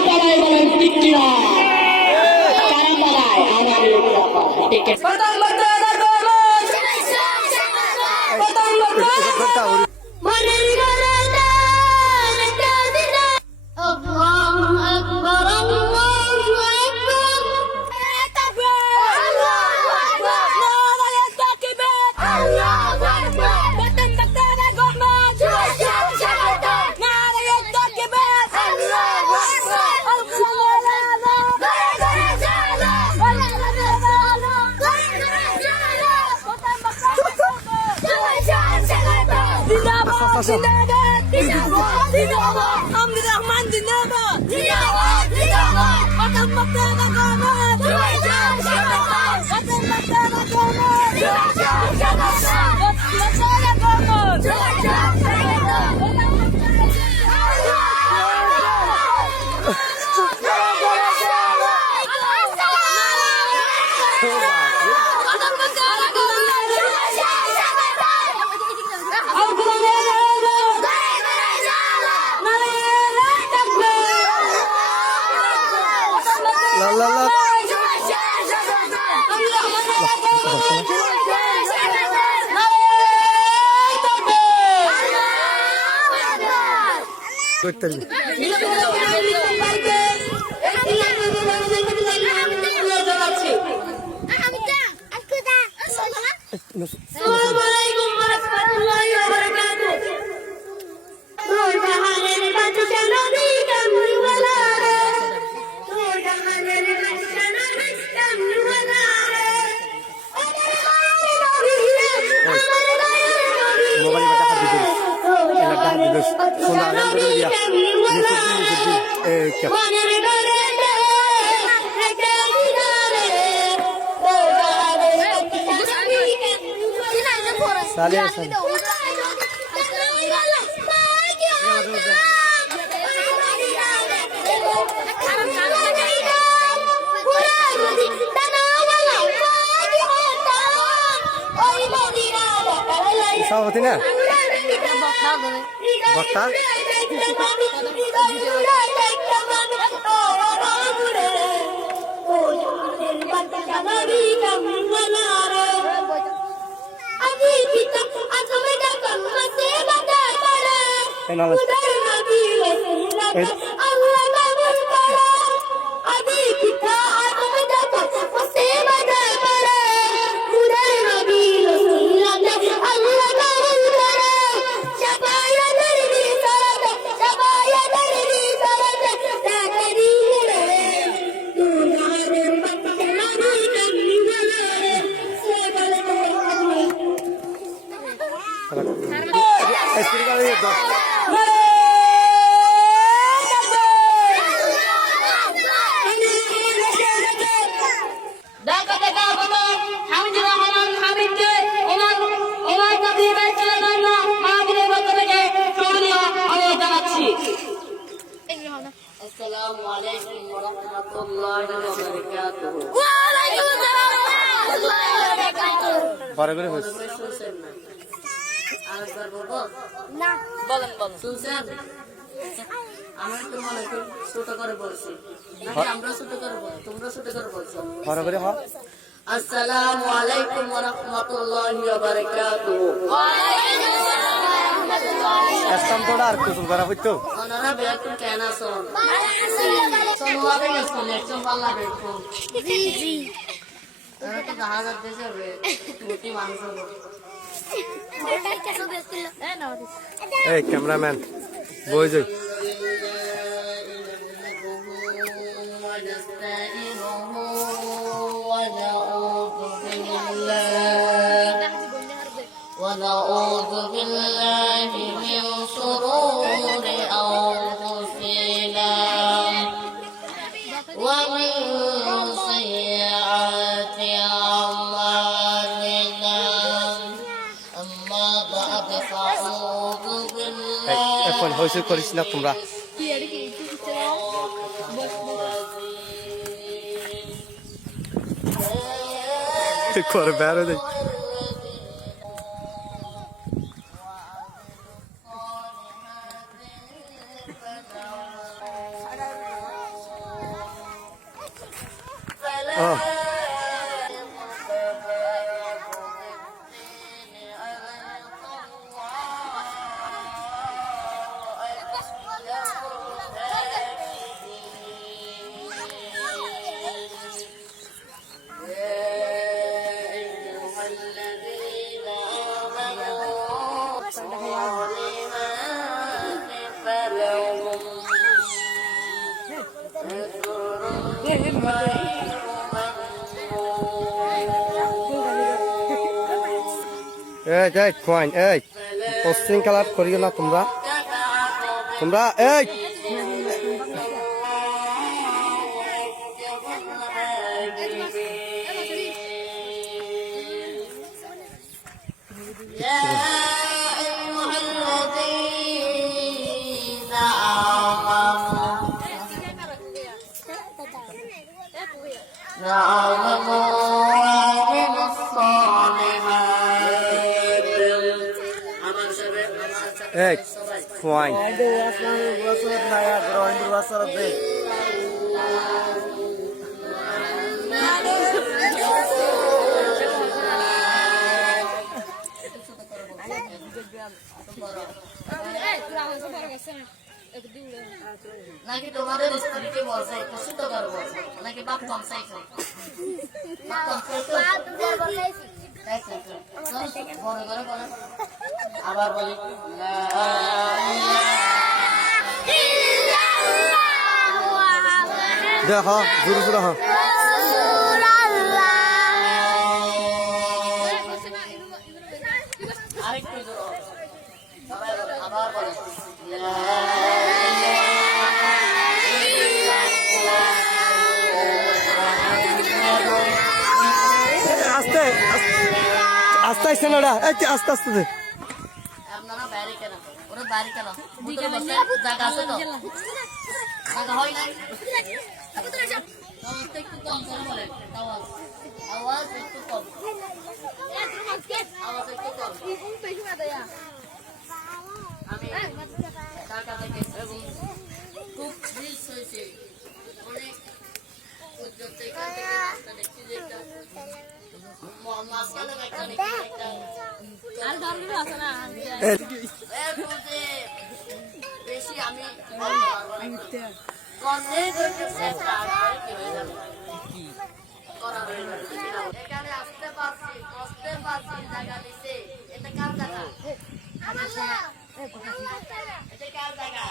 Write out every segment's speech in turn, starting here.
দাঁড়ায় বলেন ঠিক কিনা কারা দাঁড়ায় আমাদের ঠিক আছে মনের ঘরে আল্লাহু আকবার আল্লাহু আকবার আল্লাহু আকবার নারায়ে তাকবীর আল্লাহু আকবার বতন বতনে গহমত নারায়ে তাকবীর আল্লাহু আকবার Amir Rahman Zindabad Zindabad Zindabad Watan Maktada Qamad Watan Maktada Qamad সভাপতি না বক্তা আসসালামু আলাইকুম ওয়া রাহমাতুল্লাহি ওয়া বারাকাতুহু ওয়া আলাইকুম আসসালাম ওয়া রাহমাতুল্লাহি কাস্টম তোড়া আর কিছু করা হইতো ওনারা বেকুন কেন আছেন সোনো আবে গেছেন লেকচার পাল্লা বেকুন জি জি ওরা তো হাজার দেশে হবে মোটি মানুষ হবে এই ক্যামেরাম্যান বই যাই ونعوذ بالله من شرور أنفسنا ومن سيئات أعمالنا أما بعد فأعوذ بالله এখন হইছে করিস না তোমরা করে বেরো দেই Oh. এই খোয়াইন এই অশৃঙ্খলা করিও না তোমরা তোমরা এই এই খোয়াইন নাকি তোমাদের স্ত্রীকে বলছে প্রসিদ্ধ করবো নাকি বাপ কম চাইছে আবার বলি দেখ জোরে জোরে হ আরেকটু আবার বলে আস্তে আস্তে আস্তে না আস্তে আস্তে দে আপনারা বাইরে কেন ওরা বাইরে কেন জায়গা আছে তো জায়গা হয় নাই একটু কম করে বলে আওয়াজ একটু কম আওয়াজ একটু কম আমি ঢাকা থেকে এসেছি খুব রিলস হয়েছে অনেক উজ্জ্বল থেকে রাস্তা দেখছি যে একটা মাঝখানে একটা দেখছি একটা আর ধরগুলো আছে না বেশি আমি এখানে আসতে পারছি বসতে পারছি জায়গা দিতে এটা কার জায়গা এটা কার জায়গা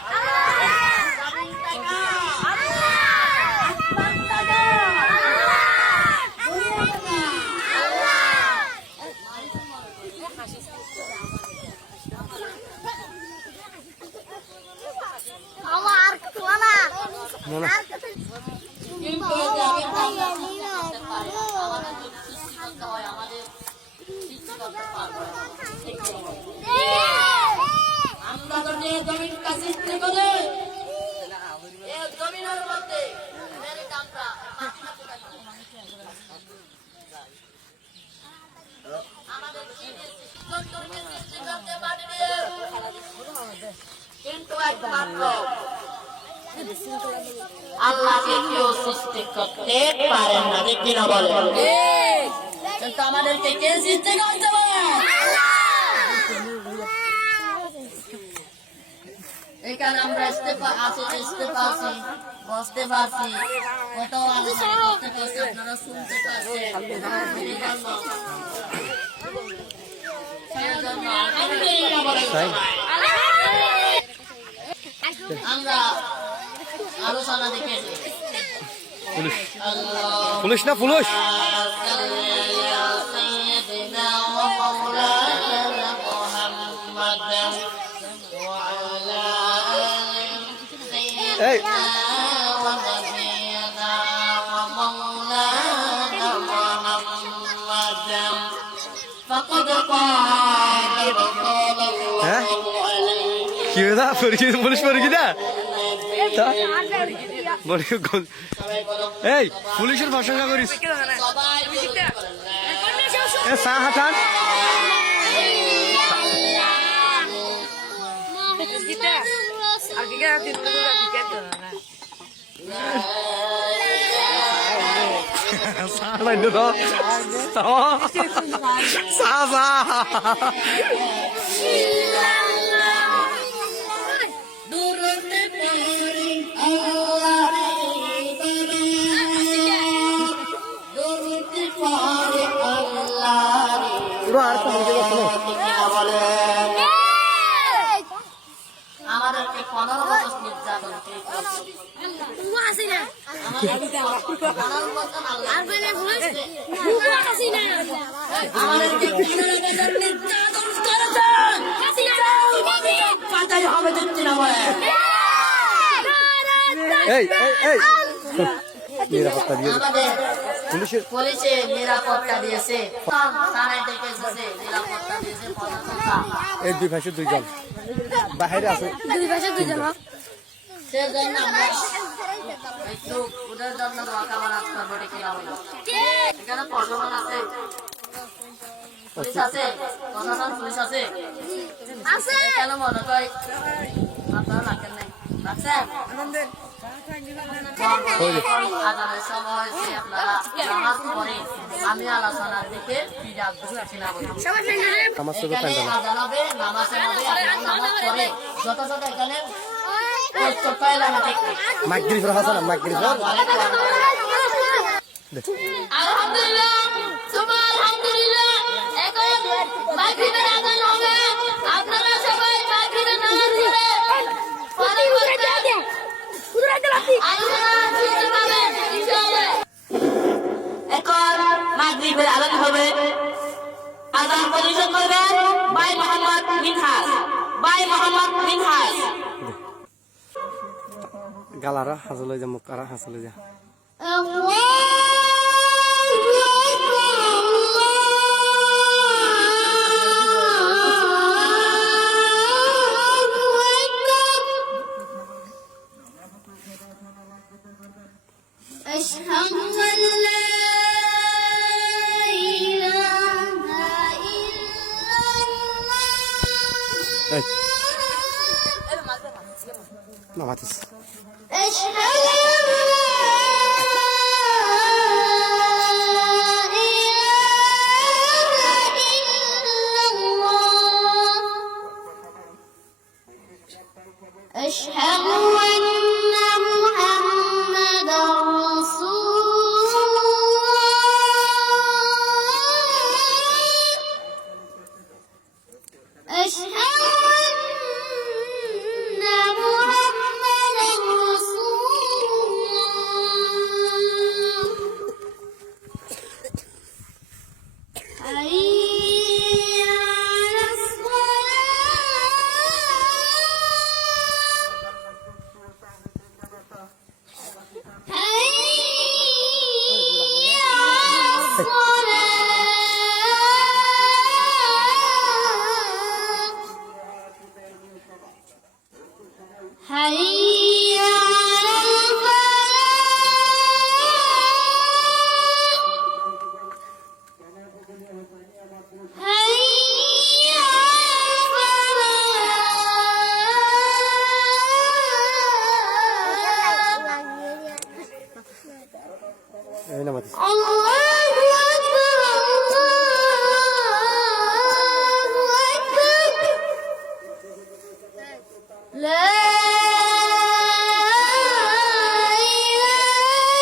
কিন্তু আমরা তো যে জমির কাছে করে এই জমিনের মধ্যে মেরে কামরা আমাদের করতে পারবে কিন্তু একমাত্র আল্লাহকে কেউ সৃষ্টি করতে পারেন না ঠিক কিনা বলেন কিন্তু আমাদেরকে কে সৃষ্টি করতে পারে এখানে আমরা আসতে পারছি বসতে পারছি কত আলোচনা করতে পারছি আপনারা শুনতে পাচ্ছেন আমরা আলোচনা দেখেছি পুলিশ না পুলিশ এই হ্যাঁ কি না পুলিশ পড়ে কি না এই পুলিশের প্রশংসা করিস চা হাতান আর নাই তো সাজা আর আমাদেরকে 15 বছর নির্যাতন আমাদেরকে 15 বছর নির্যাতন করেছেন পাতাই হবে দিচ্ছি না বলে এই নিরাপত্তা দিয়ে আমাদের পুলিশের পুলিশে নিরাপত্তা দিয়েছে থানায় ডেকে এসেছে নিরাপত্তা দিয়েছে প্রশাসনরা এই দুই পাশে দুইজন বাইরে আছে সেজন্য আমরা একটু ওদের জন্য দোয়া কামনা করবো ডেকে না হলো এখানে প্রশাসন আছে পুলিশ আছে প্রশাসন পুলিশ আছে কেন মনে করি আপনারা রাখেন নাই রাখছেন আজানের সময় হয়েছে আপনারা নামাজ পড়ে আমি আলোচনার দিকে ফিরে আসবো আমার শুধু এখানে আজান হবে নামাজ হবে আপনারা নামাজ পড়ে যথাযথ এখানে মাগরিব হাসান মাগরিব আলহামদুলিল্লাহ সুবহানাল্লাহ এখন মাগরিবের আযান হবে আপনারা সবাই মাগরিবের নামাজ পড়ে এখন মাগরিবের আযান হবে আযান পরিবেশন করবেন ভাই মোহাম্মদ মিনহাজ গালারা হাসলে যা মুখ কারা হাসলে যা أشهد أن لا إله إلا الله নামাতিস أشهد أن لا إله إلا الله أشهد أن محمدا رسول الله أشهد أن محمدا رسول الله حي على الصلاة حي على الصلاة حي على الفلاح حي على الفلاح এই নামাতিস الله أكبر الله أكبر لا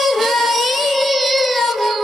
إله إلا الله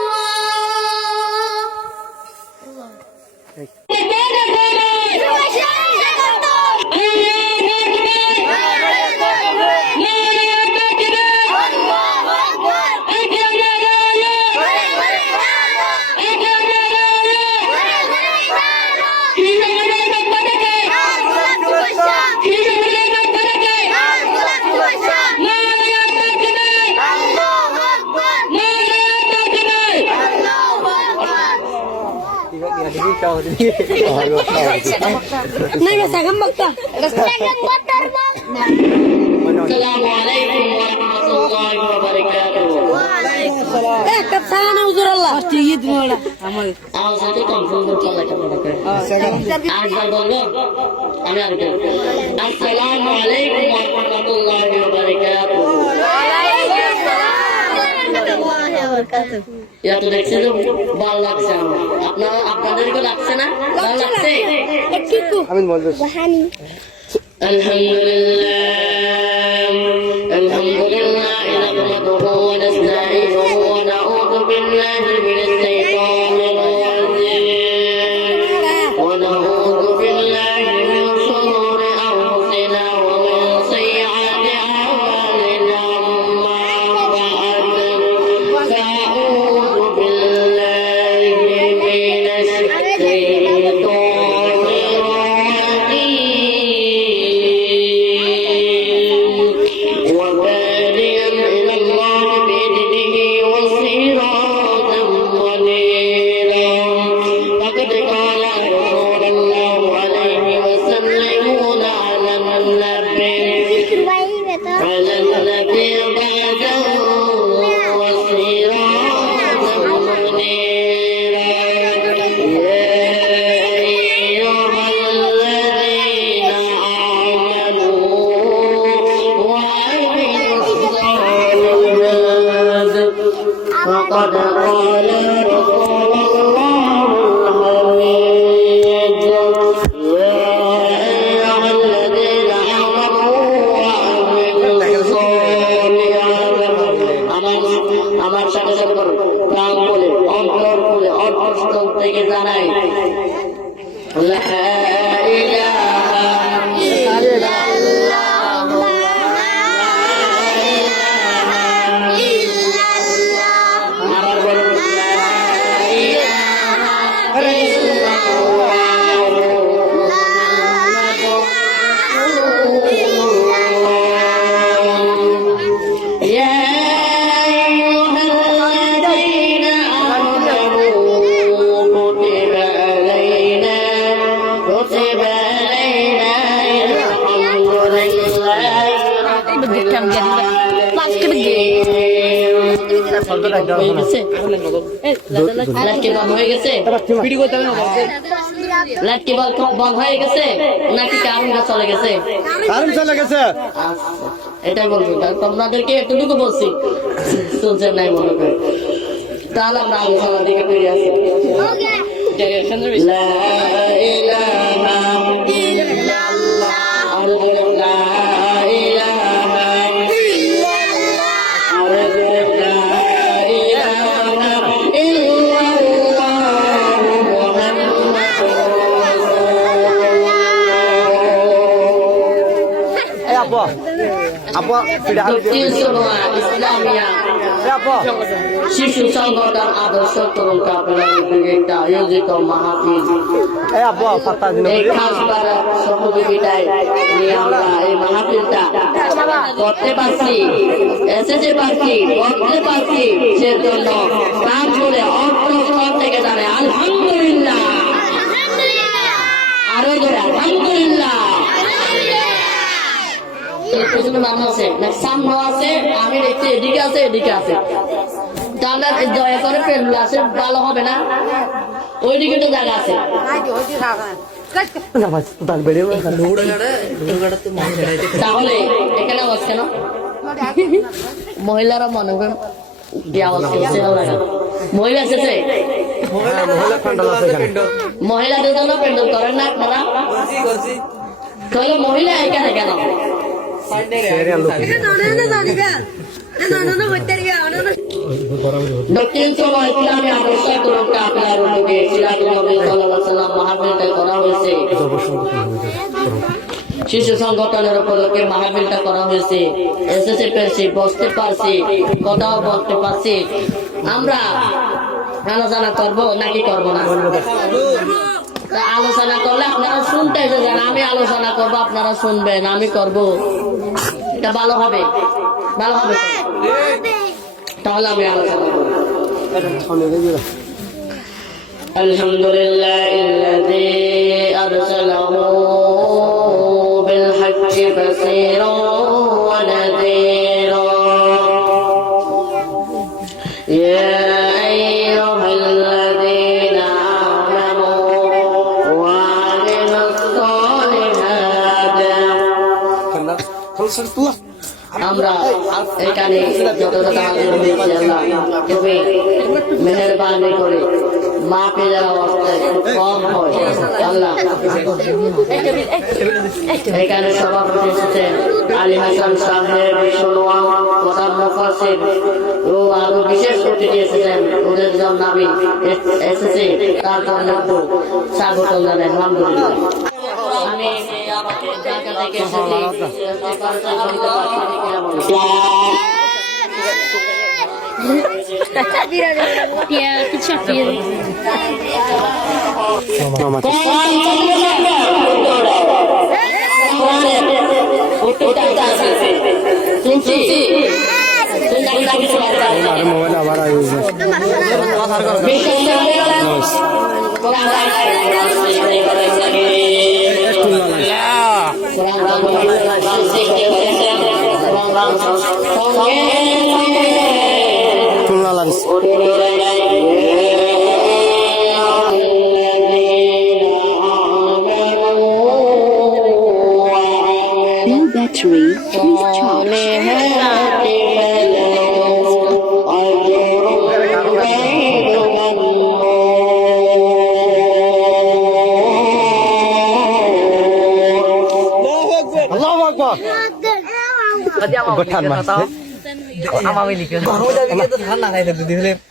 আসসালামু আলাইকুম ওয়া রাহমাতুল্লাহি ওয়া বারাকাতুহু আওয়াজ তো কম করতে লাগে আরেকবার বলবো আমি আরেকবার আসসালামু আলাইকুম ওয়া রাহমাতুল্লাহি ওয়া বারাকাতুহু এত দেখছি তো ভালো লাগছে আমার। আপনাদেরকে লাগছে না? ভালো লাগছে? আমি বলবো আলহামদুলিল্লাহ নাহমাদুহু ওয়া নাস্তাঈনুহু ওয়া নাউযু বিল্লাহি মিনাশ শাইতানির রাজীম ওয়া নাউযু বিল্লাহি মিন শুরুরি আনফুসিনা ওয়া মিন সাইয়্যাতি আ'মালিনা আম্মা বা'দ فأعوذ بالله من الشيطان الرجيم وبادئا إلى الله بإذنه وسراجا منيرا فقد قال رسول الله عليه وسلم على النبي بعده وسراجا منيرا يا أيها الذين آمنوا وعملوا الصالحات فقد قال رسول الله الحميد يا أيها الذين آمنوا وعملوا الصالحات আমার সাথে সাথে প্রাণ বলে অন্তর বলে অন্তঃস্থল থেকে জানাই লা ইলাহা আবার বলুন লা ইলাহা يا أيها الذين آمنوا كتب علينا الحمد لله লাইট কি বন্ধ হয়ে গেছে? লাইট কি বন্ধ হয়ে গেছে নাকি কারেন্ট চলে গেছে? কারেন্ট চলে গেছে। এটাই বলবো, আপনাদেরকে এতটুকু বলছি, শুনছেন নাই মনে করে। তাহলে আমরা আলোচনার দিকে ফিরে আসি। লা ইলাহা ইল্লাল্লাহ, আরো বলেন লা ইলাহা ইল্লাল্লাহ, আরো বলেন লা ইলাহা ইল্লাল্লাহ মুহাম্মাদুর রাসূলুল্লাহ। এই আপা আপা দক্ষিণ সোনোয়া ইসলামিয়া শিশু সংগঠন আদর্শ তরুণ কাপড়ের উদ্যোগে একটা আয়োজিত মাহফিল, এই আপা পাতা দিন এই খাসপাড়া সহযোগিতায় নিয়ে আমরা এই মাহফিলটা করতে পারছি, এসেছে পারছি, করতে পারছি, সেজন্য প্রাণ করে অন্তঃস্থল থেকে জানে আলহামদুলিল্লাহ। আরো ধরে আলহামদুলিল্লাহ। পেছনে নাম আছে না সামনে আছে, আমি দেখছি এদিকে আছে এদিকে আছে, তাহলে দয়া করে পেন্ডুল আছে ভালো হবে না? ওইদিকে তো জায়গা আছে। তাহলে এখানে আওয়াজ কেন? মহিলারা মনে করেন কি আওয়াজ করছে? মহিলা এসেছে, মহিলাদের জন্য পেন্ডুল করেন না আপনারা? তাহলে মহিলা এখানে কেন? দক্ষিণ সোনোয়া ইসলামী আদর্শ তরুণ কাফেলার উদ্যোগে সিরাজুল নবী সাল্লাল্লাহু আলাইহি ওয়াসাল্লাম মাহফিলটা করা হয়েছে। শিশু সংগঠনের উপলক্ষে মাহফিলটা করা হয়েছে। এসেছে পেরেছি, বসতে পারছি, কথাও বলতে পারছি। আমরা আলোচনা করবো নাকি করবো না? আলোচনা করলে আপনারা শুনতে এসেছেন, আমি আলোচনা করবো, আপনারা শুনবেন, আমি করবো, এটা ভালো হবে? ভালো হবে? তাহলে আমি আলোচনা করবো। আলহামদুলিল্লাহিল্লাযী আরসালাহু বিল হাক্কি বাসীরান ওয়া নাযীরা ইয়া আইয়ুহাল্লাযীনা আমানু ওয়া আমিলুস সালিহাত আমরা এখানে যতটা হাজির হয়েছি আল্লাহ তুমি মেহেরবানি করে মাপে যারা অবস্থায় কম হয় আল্লাহ এখানে সভাপতি এসেছেন আলী হাসান সাহেব সোনোয়া প্রধান মুফাসসির ও আরো বিশেষ অতিথি এসেছেন ওদের জন্য আমি এসেছি তার জন্য একটু স্বাগত জানাই আলহামদুলিল্লাহ আমি আমাকে ঢাকা থেকে মোবাইল আবার তুলনা লাগছে No battery, please charge. আল্লাহু আকবার গঠান মাছ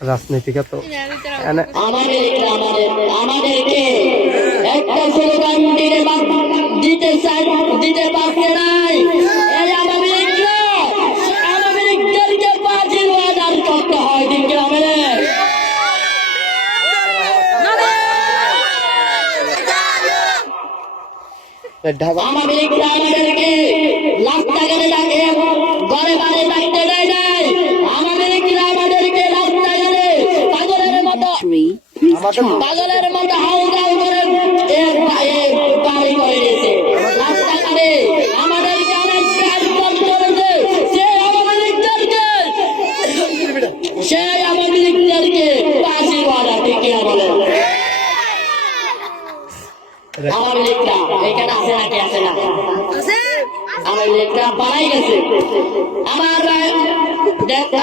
রাজনীতিকে তো আমাদেরকে একটা স্লোগান দিতে পারছে নাই এই আমাদেরকে বাজির বাজার করতে হয় দিকে আমাদের আমাদেরকে রাস্তাঘাটে ডাকে ঘরে বাড়ি ডাকতে দেয় নাই আমাদেরকে রাস্তাঘাটে পাগলের মতো হাউ গাউ করে বাড়ি করে দিয়েছে রাস্তাঘাটে আমাদেরকে অনেক কাজ করেছে আমাদেরকে বাজি বাড়া ঠিক বলে আমার লেখা এখানে আছে নাকি আছে না আমার লেখা পাড়াই গেছে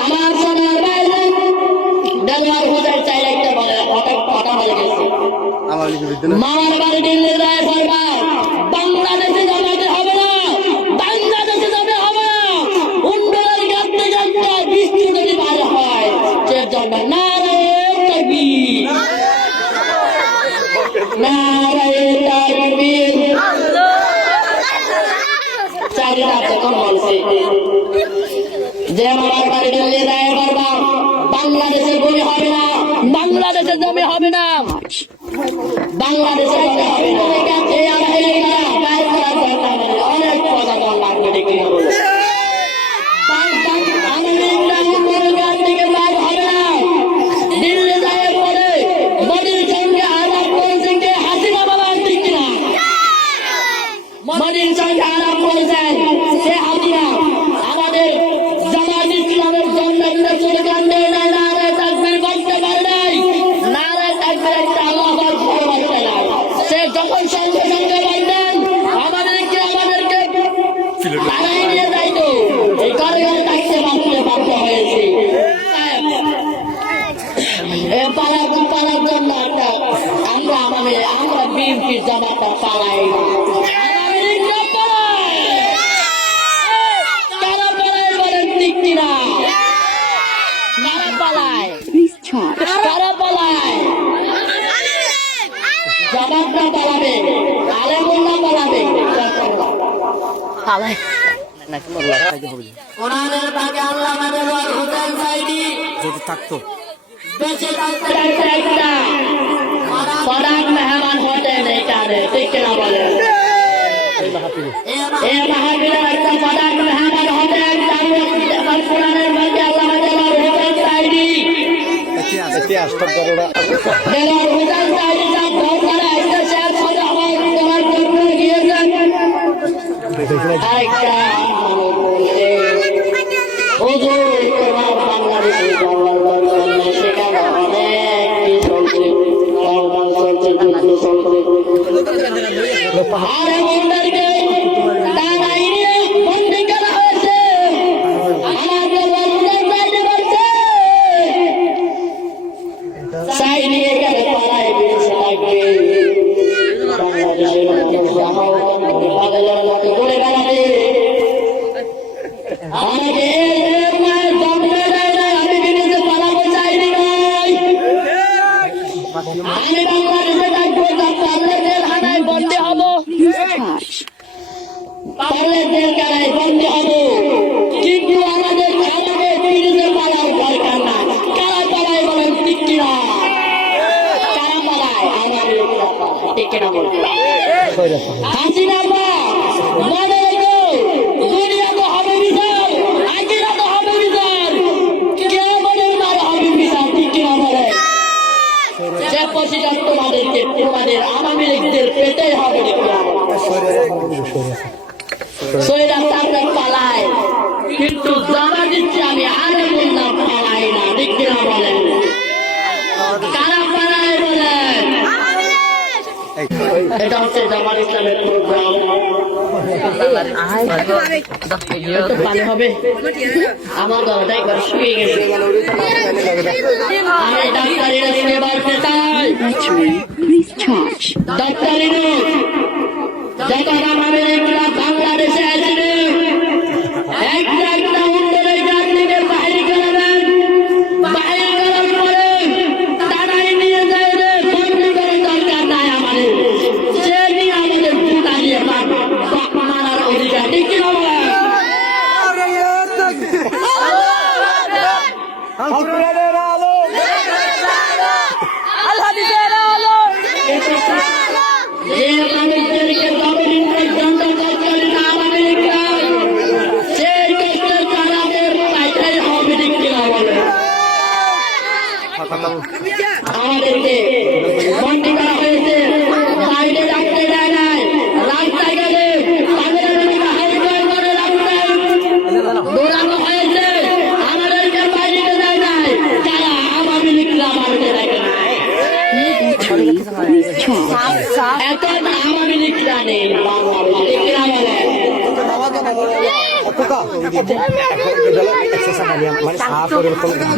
আমার সোনার বাইরে ডেলিভার হোটেল চাই একটা বলে কথা বলে গেছে মামার বাড়ি দিল্লি যায় সরকার বাংলাদেশে জমাতে হবে না বাংলাদেশে জমে হবে না উন্নয়নের গাছতে গাছতে বৃষ্টি যদি বাইরে হয় সে জন্ম না রে কবি যে আমার বাড়ি দিল্লি রায় করবা বাংলাদেশের জমি হবে না বাংলাদেশের জমি হবে না বাংলাদেশের জমি হবে না অনেক কথা বল লাগবে দেখি দিল্লি যায় পরে মোদীর সঙ্গে আলাপ করেছেন কে হাসিনা বাবা ঠিক কিনা মোদীর সঙ্গে আলাপ করেছেন সে হাসিনা আমাদের জামাত ইসলামের জন্য একটা স্লোগান দেয় নাই নারে তাকবীর করতে পারে নাই নারে তাকবীর একটা আল্লাহু আকবার বলতে নাই সে যখন সঙ্গে সঙ্গে বলতেন আমাদেরকে তারাই নিয়ে যাইতো এই কারণে তাকে বাধ্য হয়েছে পালার জন্য আমরা বিএনপির জামাটা পালাই তারা পালাই বলেন ঠিক কিনা তারা পালায় Please charge. তারা পালায় জামাতটা পালাবে আলেমুল্লাহ পালাবে পালায় কোরআনের বাগে আল্লাহ আমাদের হোটেল সাইডি যদি থাকতো বেঁচে থাকতে একটা প্রধান মেহমান হোটেল এখানে ঠিক কিনা বলেন এই মাহফিলের একটা প্রধান মেহমান হোটেল কোরআনের বাগে আল্লাহ আমাদের হোটেল সাইডি ইতিহাস তো বড়রা হোটেল সাইডি সব ভোট করা একটা শেয়ার করে আমার তোমার জন্য গিয়েছেন আরেকটা বাংলাদেশে সেখানে অনেক কি চলছে আর এমনদেরকে তারাই নিয়ে বন্দি করা হয়েছে হাসিনা মা মনে রেখো দুনিয়া তো হবে বিচার আখিরা তো হবে বিচার কে বলে মার হবে বিচার ঠিক কি না বলে যে প্রতিদান তোমাদের আওয়ামী লীগদের পেতেই হবে সৈরা তারা পালায় কিন্তু জমা দিচ্ছি আমি আরে বললাম পালাই না ঠিক কি না বলেন কারা পালায় বলেন এটা হচ্ছে জামাত ইসলামের প্রোগ্রাম পানি হবে আমার গলাটা একবার শুকিয়ে গেছে আমি ডাক্তারিরা শুনে বাড়তে চাই Battery, please charge. ডাক্তারি যখন আমাদের একটা বাংলাদেশে আসলে একটা উত্তরের গাছ থেকে বাহির করবেন বাহির করার পরে তারাই নিয়ে যায় রে বন্দি করার দরকার নাই আমাদের সে নিয়ে আমাদের ফুটা দিয়ে মারার অধিকার ঠিক কিনা বলেন যে মানুষদেরকে গভর্নমেন্ট পর্যন্ত করতে না আমাদের সেই কষ্টের তারাদের পাইতেই হবে ঠিক কিনা বলে আমাদেরকে বন্দি করা হয়েছে সাইডে রাখতে দেয় নাই রাস্তায় গেলে তাদের হাইওয়ে করে রাস্তায় দৌড়ানো হয়েছে আমাদেরকে বাইরে দেয় নাই তারা আওয়ামী লীগরা আমাদেরকে দেখে নাই Battery, please charge. এখন আওয়ামী লীগরা নেই বাংলাদেশে কিনা বলে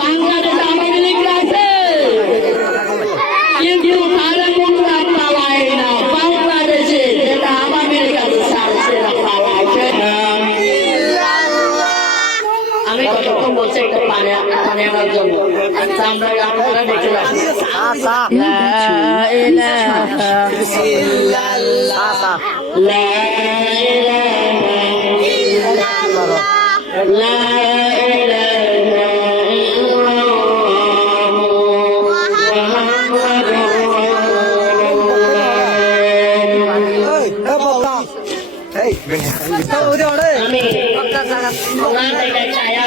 বাংলাদেশে আওয়ামী লীগরা আছে কিন্তু তারা মুখরা পালায় না বাংলাদেশে যেটা আওয়ামী লীগ আছে সেটা পালাচ্ছে না আমি কতক্ষণ বলছি একটা পানি আনার জন্য আমরা দেখে যাচ্ছি আমি ছায়া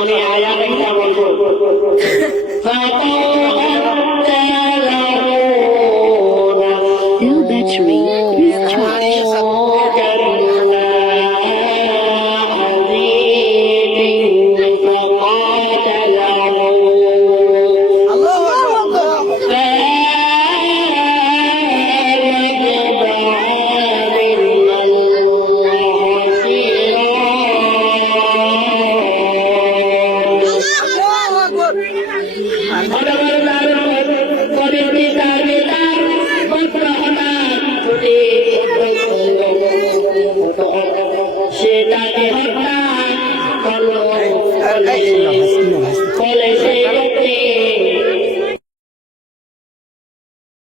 আমি আয়াত একটা বলবো L battery, please charge. সেটাকে হত্যা করলো ফলে সেই